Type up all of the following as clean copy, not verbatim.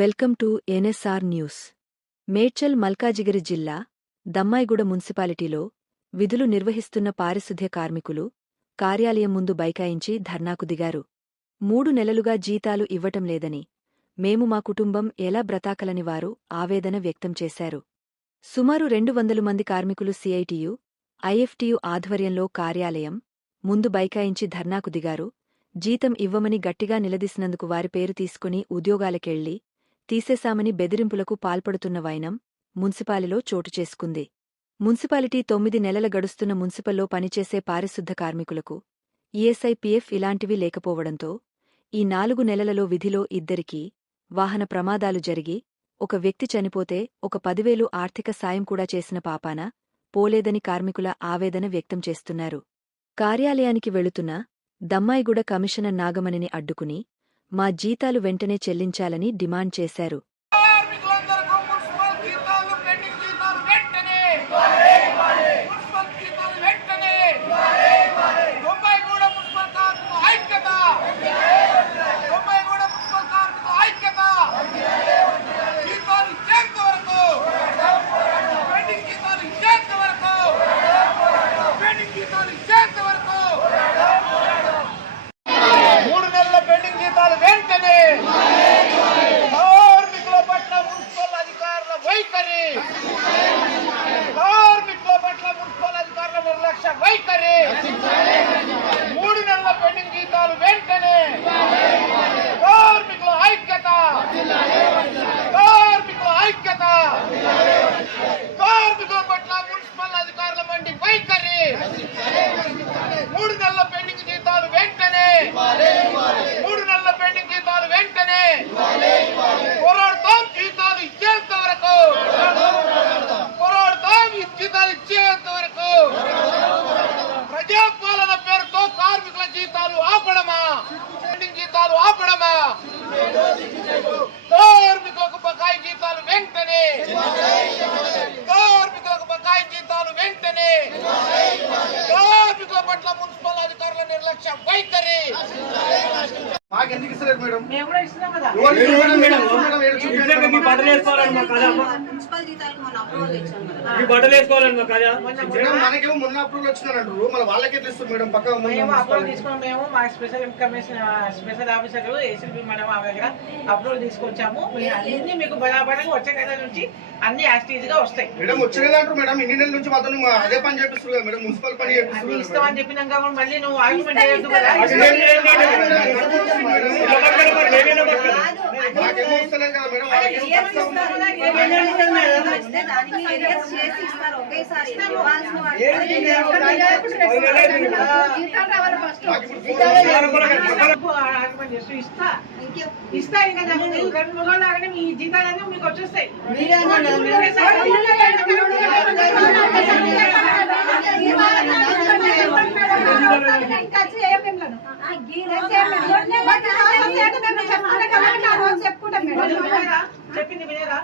Welcome to NSR news. Medchal Malkajgiri జిల్లా దమ్మాయిగూడ మున్సిపాలిటీలో విధులు నిర్వహిస్తున్న పారిశుధ్య కార్మికులు కార్యాలయం ముందు బైకాయించి ధర్నాకు దిగారు. 3 నెలలుగా జీతాలు ఇవ్వటం లేదని, మేము మా కుటుంబం ఎలా బ్రతాకలని వారు ఆవేదన వ్యక్తం చేశారు. సుమారు 200 మంది కార్మికులు సిఐటియు, ఐఎఫ్టియు ఆధ్వర్యంలో కార్యాలయం ముందు బైకాయించి ధర్నాకు దిగారు. జీతం ఇవ్వమని గట్టిగా నిలదీసినందుకు వారి పేరు తీసుకుని ఉద్యోగాలకెళ్లి తీసేశామని బెదిరింపులకు పాల్పడుతున్న వైనం మున్సిపాలిటీలో చోటు చేసుకుంది. మున్సిపాలిటీ 9 నెలల గడుస్తున్న మున్సిపల్లో పనిచేసే పారిశుద్ధ కార్మికులకు ఈఎస్ఐ, పీఎఫ్ ఇలాంటివి లేకపోవడంతో ఈ 4 నెలలలో విధిలో ఇద్దరికీ వాహన ప్రమాదాలు జరిగి ఒక వ్యక్తి చనిపోతే ఒక 10,000 ఆర్థిక సాయం కూడా చేసిన పాపాన పోలేదని కార్మికుల ఆవేదన వ్యక్తం చేస్తున్నారు. కార్యాలయానికి వెళుతున్న దమ్మాయిగూడ కమిషనర్ నాగమణిని అడ్డుకుని మా జీతాలు వెంటనే చెల్లించాలని డిమాండ్ చేశారు. మనకేమో మొన్న అప్రూవల్ వచ్చినారంటారు, మన వాళ్ళకి ఎట్లా ఇస్తారు మేడం? పక్క అప్రూవల్ తీసుకున్నాం. మేము మా స్పెషల్ ఆఫీసర్ ఏసీపీ మేడం ఆ దగ్గర అప్రూవల్ తీసుకొచ్చాము. అన్ని మీకు బరాబరంగా వచ్చే నెల నుంచి అన్ని యాక్టివ్ గా వస్తాయి మేడం. వచ్చే నెల అంటారు మేడం, ఇన్ని నెలల నుంచి మాత్రం అదే పని చేపిస్తారు మేడం, మున్సిపల్ పని ఇస్తామని చెప్పినాక మళ్ళీ నువ్వు ఆర్గ్యుమెంట్ చేయొద్దు కదా. నాకేమో వస్తలేదు కదా ఇస్తా ఇంకా 2 రోజులు లాగానే మీ జీతాలన్నీ మీకు వచ్చేస్తాయి. చెప్పింది వినేరా?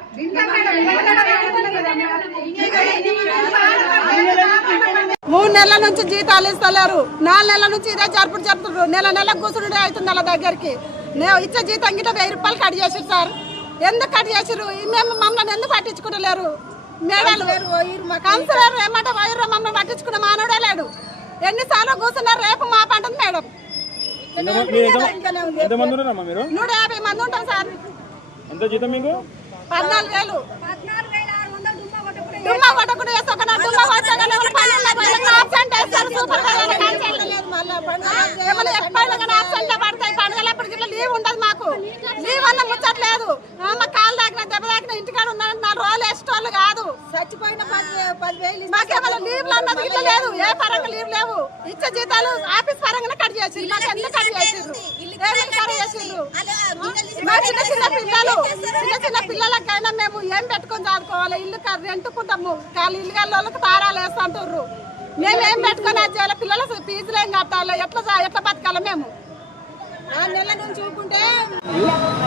3 నెలల నుంచి జీతాలు ఇస్తలేరు. 4 నెలల నుంచి ఇదే జరుపుతున్నారు. నెల కూర్చుండే అవుతుంది వాళ్ళ దగ్గరికి. ఇచ్చే జీతం గిట్ట 1000 రూపాయలు కట్ చేసారు సార్. ఎందుకు కట్ చేసారు? మేము మమ్మల్ని ఎందుకు పట్టించుకుంటలేరు? మేడాలు కౌన్సిలర్ ఏమంటే వైరు మమ్మల్ని పట్టించుకున్న మానవుడే లేడు. ఎన్నిసార్లు కూర్చున్నారు? రేపు మా పంటది మేడం. 150 మంది ఉంటాం సార్. 14,000 డుమ్మా కొట్టకుండా వేస్తాను. డుమ్మా కొట్టగానే ఆబ్సెంట్ వేస్తారు. సూపర్ ఎప్పుడైనా ఆబ్సెంట్ పడతాయి. పండుగలప్పుడు గిట్లా లీవ్ ఉండదు. మాకు లీవ్ అన్న ముచ్చట్లేదు. మా కాలు దాకిన దెబ్బ దాకిన ఇంటికాడ ఉన్నాను. 4 రోజులు వేసేటోళ్ళు కాదు. చచ్చిపోయిన 10,000 మాకేమైనా లీవ్లు అన్నది ఇట్లా లేదు. ఏ పరంగా లీవ్ లేవు. ఇచ్చే జీతాలు ఆఫీస్ పరంగానే కట్ చేసి మాకు ఎందుకు కట్ చేసిండ్రు? చిన్న పిల్లలకైనా మేము ఏం పెట్టుకొని చదువుకోవాలి? ఇల్లు రెంటుకుంటాము. ఇల్లు వాళ్ళకి తారాలు వేస్తుంటారు. మేము ఏం పెట్టుకొని అది చేయాలి? పిల్లల ఫీజులు ఏం కట్టాలి? ఎట్లా బతకాలి? మేము 4 నెలల నుంచి చూసుకుంటే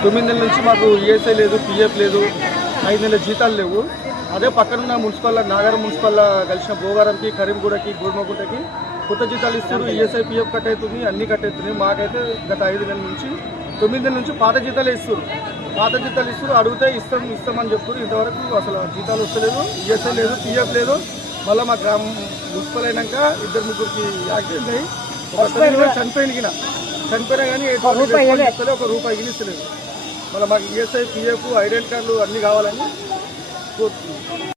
9 నెలల నుంచి మాకు ఈఎస్ఐ లేదు, పిఎఫ్ లేదు, 5 నెలల జీతాలు లేవు. అదే పక్కనున్న మున్సిపల్ నాగర్ మున్సిపల్ కలిసిన భోగారంకి, కరీంగూడకి, గూడమగుంటకి కొత్త జీతాలు ఇస్తారు. ఈఎస్ఐ, పిఎఫ్ కట్ అవుతుంది, అన్నీ కట్ అవుతున్నాయి. మాకైతే గత 5 నెలల నుంచి 9 నెలల నుంచి పాత జీతాలే ఇస్తారు. పాత జీతాలు ఇస్తారు, అడిగితే ఇస్తామని చెప్తారు. ఇంతవరకు అసలు జీతాలు వస్తలేదు, ఈఎస్ఐ లేదు, పిఎఫ్ లేదు. మళ్ళీ మా గ్రామం మున్సిపల్ అయినాక 2-3కి యాక్సిడెంట్ అయ్యి చనిపోయినా కానీ ఒక రూపాయి ఇస్తలేదు. మళ్ళీ మాకు ఈఎస్ఐ, పిఎఫ్, ఐడెంటి కార్డులు అన్నీ కావాలని కోరుతున్నాం.